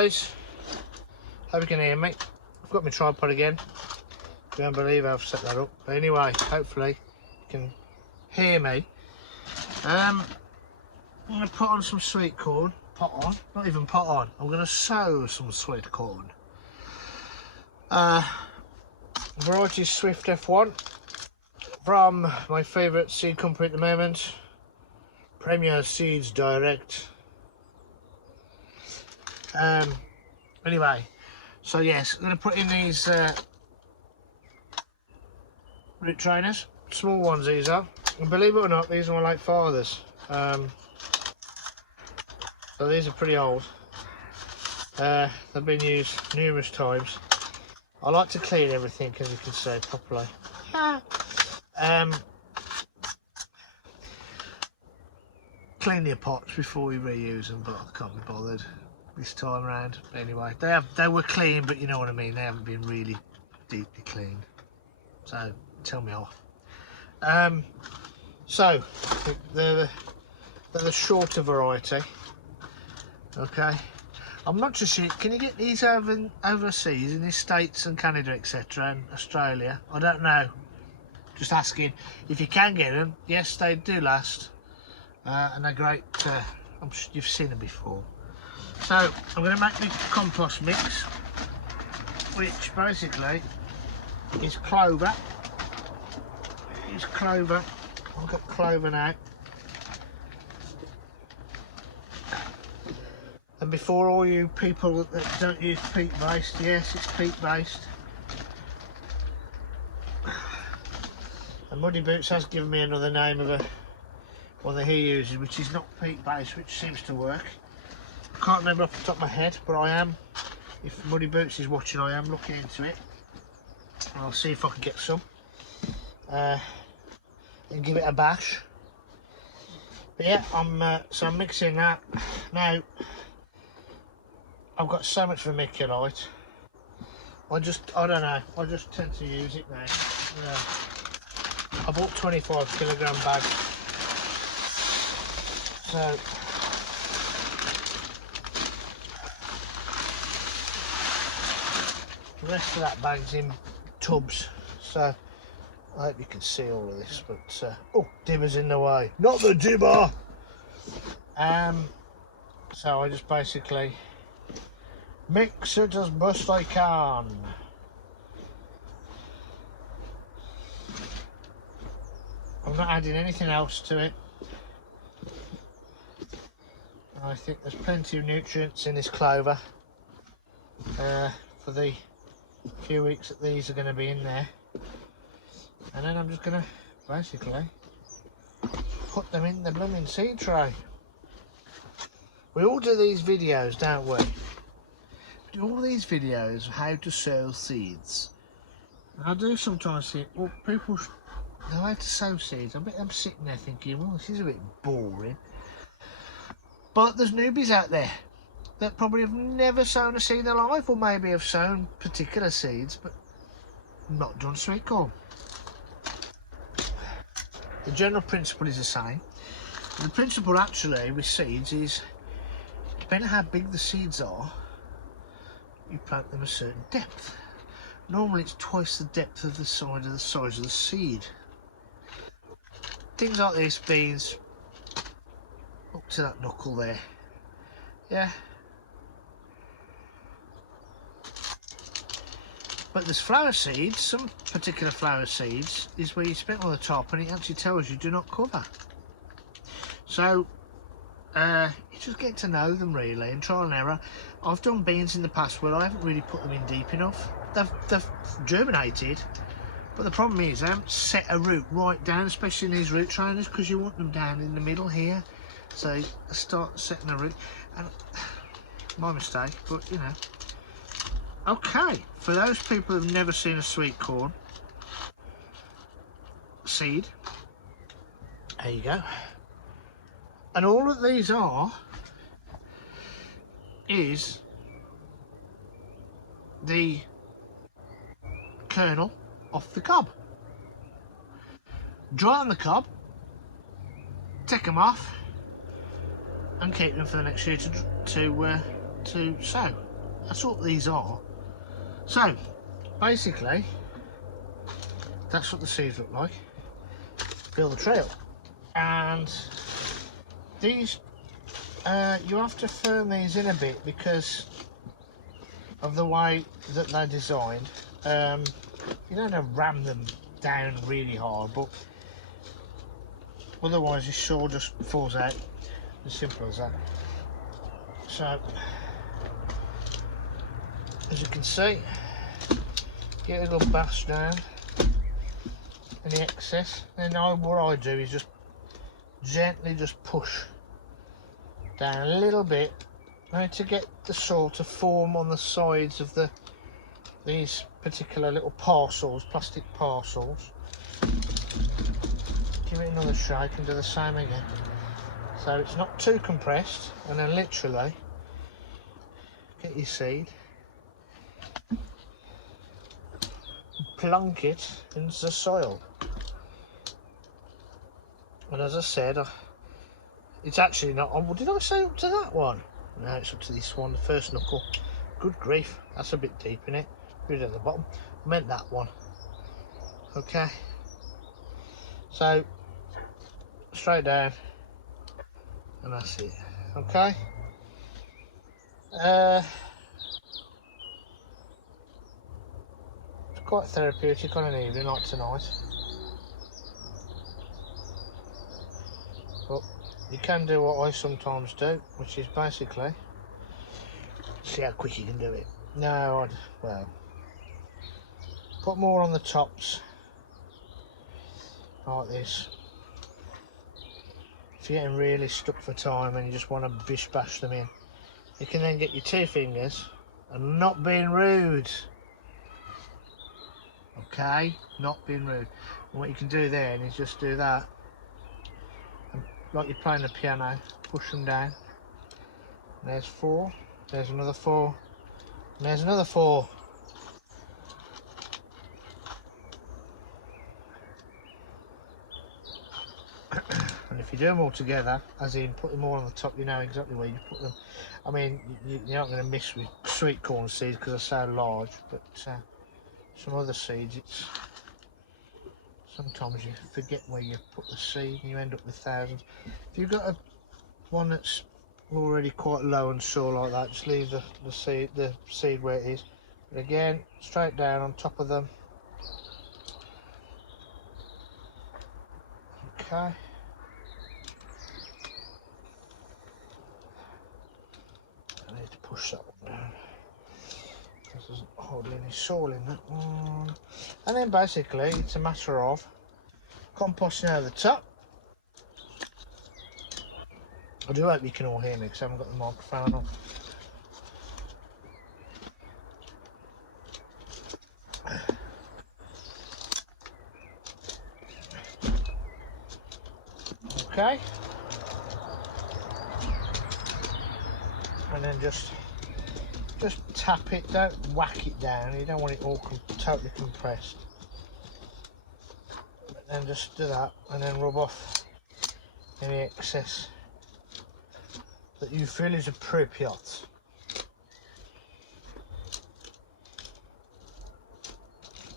guys, hope you can hear me. I've got my tripod again. I don't believe I've set that up, but anyway, hopefully you can hear me. I'm going to put on some sweet corn. Not even pot on. I'm going to sow some sweet corn. Variety Swift F1 from my favourite seed company at the moment, Premier Seeds Direct. Anyway, so yes, I'm going to put in these root trainers, small ones these are, and believe it or not, these are my late father's. So these are pretty old. They've been used numerous times. I like to clean everything, as you can see, properly. Clean your pots before we reuse them, but I can't be bothered this time around. Anyway, they were clean, but you know what I mean, they haven't been really deeply cleaned. So tell me off. So they're the shorter variety. Okay, I'm not too sure. Can you get these overseas in the States and Canada, etc., and Australia? I don't know. Just asking. If you can get them, yes, they do last, and they're great. I'm sure you've seen them before. So I'm going to make the compost mix, which basically is clover. It's clover. I've got clover now. And before all you people that don't use peat based, yes, it's peat based. And Muddy Boots has given me another name of one that he uses, which is not peat based, which seems to work. I can't remember off the top of my head, but I am, if Muddy Boots is watching, I am looking into it. And I'll see if I can get some and give it a bash. But yeah, I'm mixing that now. I've got so much vermiculite. I don't know, I just tend to use it now. I bought 25 kilogram bag. So the rest of that bag's in tubs. So I hope you can see all of this, but oh, dibber's in the way. Not the dibber! So I just basically mix it as best I can. I'm not adding anything else to it. I think there's plenty of nutrients in this clover for the few weeks that these are going to be in there. And then I'm just going to basically put them in the blooming seed tray. We all do these videos, don't we? Do all these videos of how to sow seeds. And I do sometimes think, well, people know how to sow seeds. I'm sitting there thinking, well, this is a bit boring. But there's newbies out there that probably have never sown a seed in their life, or maybe have sown particular seeds but not done sweet corn. The general principle is the same. And the principle actually with seeds is, depending on how big the seeds are, you plant them a certain depth. Normally it's twice the depth of the size of the seed. Things like this, beans, up to that knuckle there. Yeah. But there's flower seeds, some particular flower seeds is where you spit on the top and it actually tells you do not cover. So you just get to know them really, and trial and error. I've done beans in the past where I haven't really put them in deep enough. They've germinated, but the problem is I haven't set a root right down, especially in these root trainers, because you want them down in the middle here. So I start setting a root, and my mistake, but you know. Okay, for those people who've never seen a sweet corn seed, there you go. And all that these are is the kernel off the cob. Dry on the cob, take them off, and keep them for the next year to sow. That's what these are. So basically that's what the seeds look like. Fill the trail. And these you have to firm these in a bit because of the way that they're designed. You don't have to ram them down really hard, but otherwise your saw just falls out. As simple as that. So as you can see, get a little bash down any excess. Then what I do is just gently just push down a little bit to get the soil to form on the sides of these particular little parcels, plastic parcels. Give it another shake and do the same again. So it's not too compressed, and then literally get your seed, plunk it into the soil. And as I said, it's actually not on. Did I say up to that one? No, it's up to this one, the first knuckle. Good grief, that's a bit deep in it. Good at the bottom. I meant that one. Okay. So straight down, and that's it. Okay. It's quite therapeutic on an evening like tonight. But you can do what I sometimes do, which is basically see how quick you can do it. No, well, put more on the tops like this. If you're getting really stuck for time and you just want to bish bash them in, you can then get your 2 fingers and not being rude. Okay, not being rude. And what you can do then is just do that, and like you're playing the piano, push them down. There's 4, there's another 4, and there's another 4. And if you do them all together, as in put them all on the top, you know exactly where you put them. I mean, you're not going to miss with sweet corn seeds because they're so large, but some other seeds, it's sometimes you forget where you put the seed and you end up with thousands. If you've got one that's already quite low and sore like that, just leave the seed where it is. But again, straight down on top of them. Okay. I need to push that one down. This isn't holding any soil in that one. And then basically it's a matter of composting over the top. I do hope you can all hear me because I haven't got the microphone on. Okay. And then just tap it, don't whack it down, you don't want it all totally compressed. But then just do that and then rub off any excess that you feel is appropriate.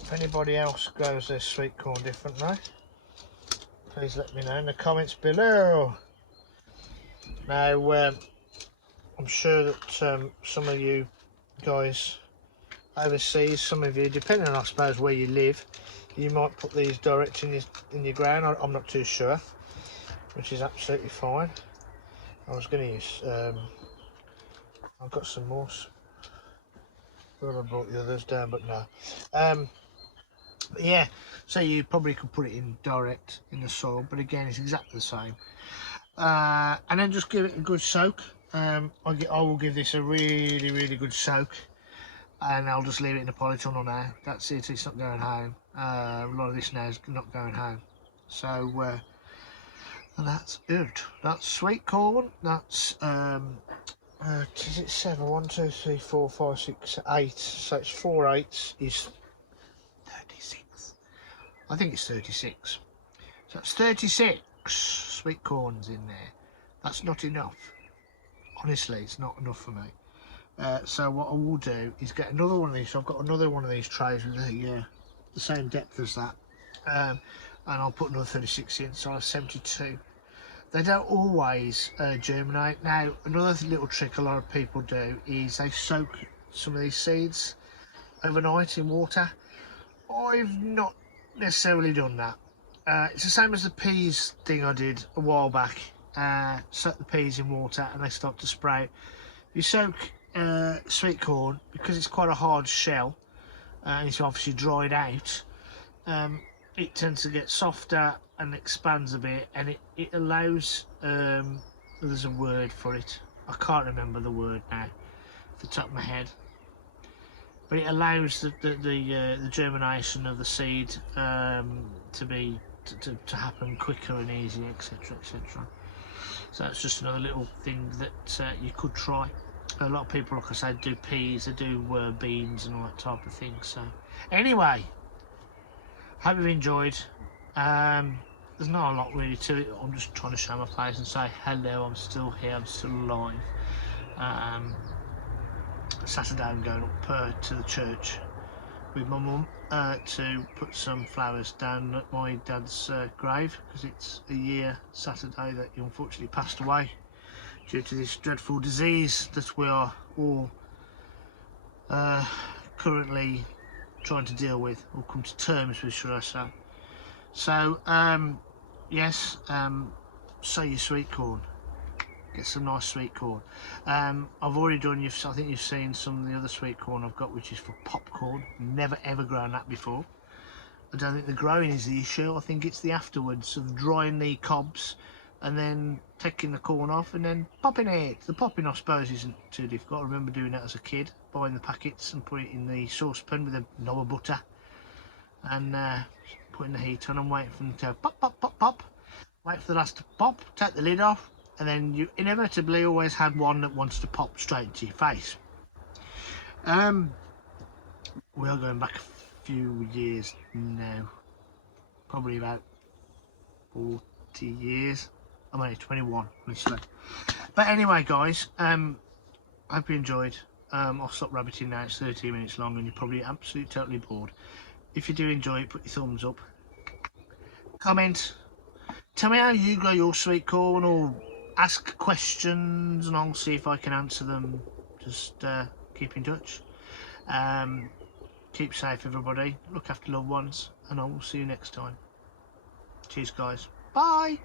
If anybody else grows their sweet corn differently, please let me know in the comments below. Now I'm sure that some of you guys overseas, some of you, depending on I suppose where you live, you might put these direct in your ground. I'm not too sure, which is absolutely fine. I was going to use I've got some more. Well, I brought the others down, but no. Yeah, so you probably could put it in direct in the soil, but again it's exactly the same. And then just give it a good soak. I will give this a really good soak, and I'll just leave it in the polytunnel now. That's it, it's not going home. A lot of this now is not going home. So and that's it. That's sweet corn. That's is it 7? 1, 2, 3, 4, 5, 6, 8. So it's 4 8s is 36. I think it's 36. So that's 36 sweet corns in there. That's not enough. Honestly, it's not enough for me. So what I will do is get another one of these. So I've got another one of these trays with the same depth as that, and I'll put another 36 in, so I have 72. They don't always germinate. Now, another little trick a lot of people do is they soak some of these seeds overnight in water. I've not necessarily done that. It's the same as the peas thing I did a while back. Soak the peas in water and they start to sprout. You soak sweet corn, because it's quite a hard shell and it's obviously dried out, it tends to get softer and expands a bit, and it allows, there's a word for it, I can't remember the word now off the top of my head, but it allows the germination of the seed to happen quicker and easier, etc, etc. So that's just another little thing that you could try. A lot of people, like I said, do peas, they do beans and all that type of thing. So anyway, hope you've enjoyed. There's not a lot really to it. I'm just trying to show my face and say hello, I'm still here, I'm still alive. Saturday I'm going up to the church with my mum to put some flowers down at my dad's grave, because it's a year Saturday that he unfortunately passed away due to this dreadful disease that we are all currently trying to deal with, or come to terms with, should I say. So yes, sow your sweet corn, get some nice sweet corn. I've already done, I think you've seen some of the other sweet corn I've got, which is for popcorn. Never ever grown that before. I don't think the growing is the issue, I think it's the afterwards of drying the cobs and then taking the corn off and then popping it. The popping, I suppose, isn't too difficult. I remember doing that as a kid, buying the packets and putting it in the saucepan with a knob of butter and putting the heat on and waiting for them to pop, pop, pop, pop. Wait for the last to pop, take the lid off, and then you inevitably always had one that wants to pop straight into your face. We are going back a few years now, probably about 40 years. I'm only 21, honestly. But anyway, guys, I hope you enjoyed. I'll stop rabbiting now, it's 13 minutes long and you're probably absolutely totally bored. If you do enjoy it, put your thumbs up, comment, tell me how you grow your sweet corn, or ask questions and I'll see if I can answer them. Just keep in touch. Keep safe, everybody, look after loved ones, and I will see you next time. Cheers, guys, bye.